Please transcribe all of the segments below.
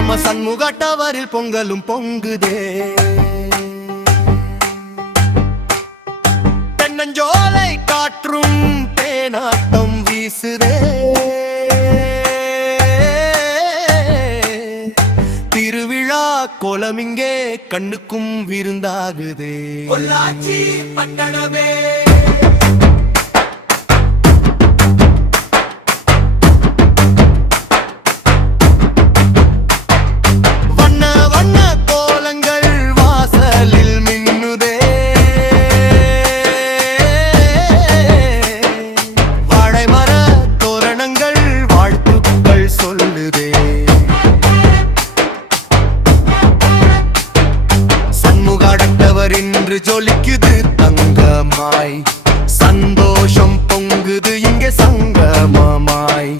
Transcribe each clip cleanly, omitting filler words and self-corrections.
நம்ம சண்முகாட்டவரில் பொங்கலும் பொங்குதே. தென்னஞ்சோலை காற்றும் தேனாட்டம் வீசுதே. திருவிழா கோலமிங்கே கண்ணுக்கும் விருந்தாகுதே. பொள்ளாச்சி பட்டணமே என்று ஜொலிக்குது தங்கமாய். சந்தோஷம் பொங்குது இங்கே சங்கமமாய்.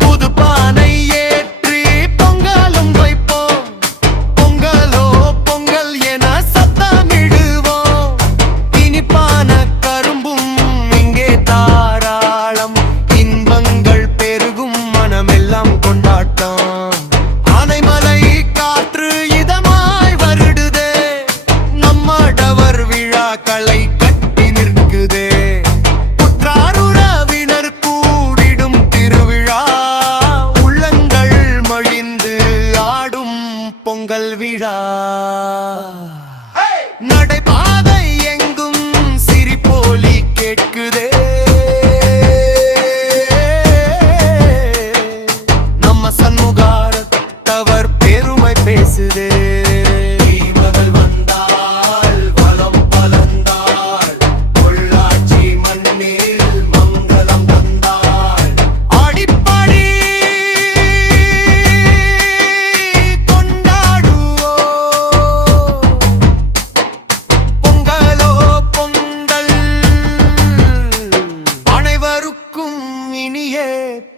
புது பானை ஏற்றி பொங்கலும் வைப்போம். பொங்கலோ பொங்கல் என சத்தமிடுவோம். இனிப்பான கரும்பும் இங்கே தாராளம். இன்பங்கள் பெருகும் மனமெல்லாம் கொண்டாட்டம். ஆனைமலை காற்று இதமாய் வருடுதே. நம்மடவர் விழாக்களை கட்டி நிற்குதே. புற்றாருறவினர் கூடிடும் திருவிழா. உள்ளங்கள் மழிந்து ஆடும் பொங்கல் விழா. நடைபாதை எங்கும் சிரிப்போலி கேட்குதே. நம்ம சண்முகாட்டவர் பெருமை பேசுதே.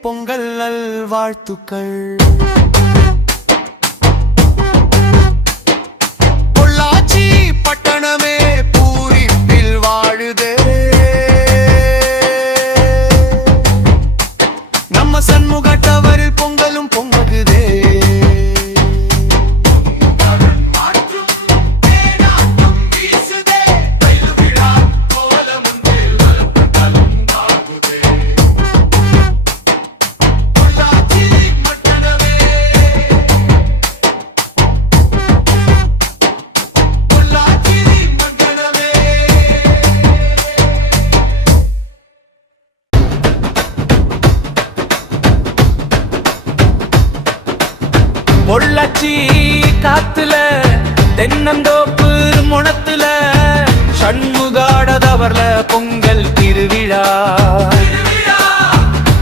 பொங்கல் நல்வாழ்த்துக்கள். பொள்ளாச்சி பட்டணமே பூரிப்பில் வாழுதே. நம்ம சண்முகாட்டவரில் பொங்கலும் பொங்குதே. பொள்ளாச்சி காத்துல தென்னந்தோப்பு முனத்துல சண்முகாடதவர்ல பொங்கல் திருவிழா.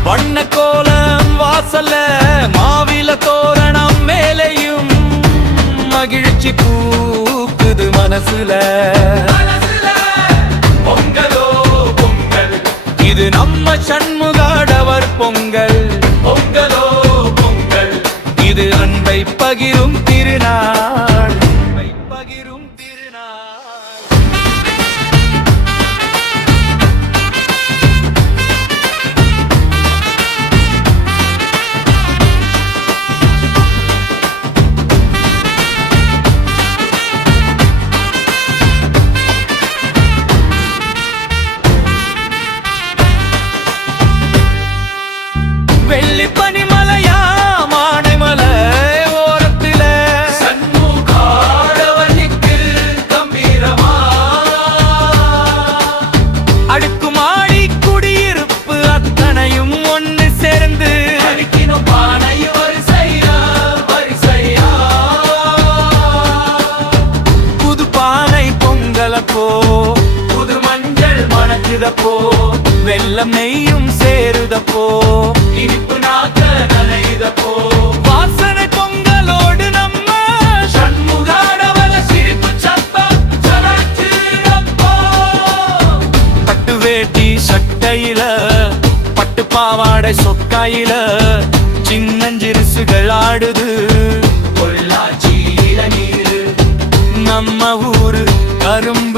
வண்ண கோலம் வாசல்ல மாவில தோரணம் மேலையும் மகிழ்ச்சி பூக்குது மனசுல. பொங்கலோ பொங்கல் இது நம்ம சண்முகாடவர் பொங்கல். பொங்கலோ பொங்கல் இது அன்பை பகிரும் திருநாள். பகிரும் திருநாள். வெள்ளி பனிமலையா மானைமலை ஓரத்தில சண்முகாடவனுக்கு கம்பீரமா. அடுக்குமாடி குடியிருப்பு அத்தனையும் ஒன்று சேர்ந்து அடிக்கினும் பானை வரிசையா வரிசையா. புது பானை பொங்கலப்போ புது மஞ்சள் மணக்குதப்போ. வெள்ளம் நெய்யும் சேருதப்போ. இனிப்பு நாக்க நனையுதப்போ. வாசனை பொங்கலோடு நம்ம சண்முகாடவர சிரிப்பு சத்தம் சலாச்சுதப்போ. பட்டு வேட்டி சட்டையில பட்டு பாவாடை சொக்காயில சின்னஞ்சிறுசுகள் ஆடுது. பொள்ளாச்சி இளநீரு நம்ம ஊரு கரும்பு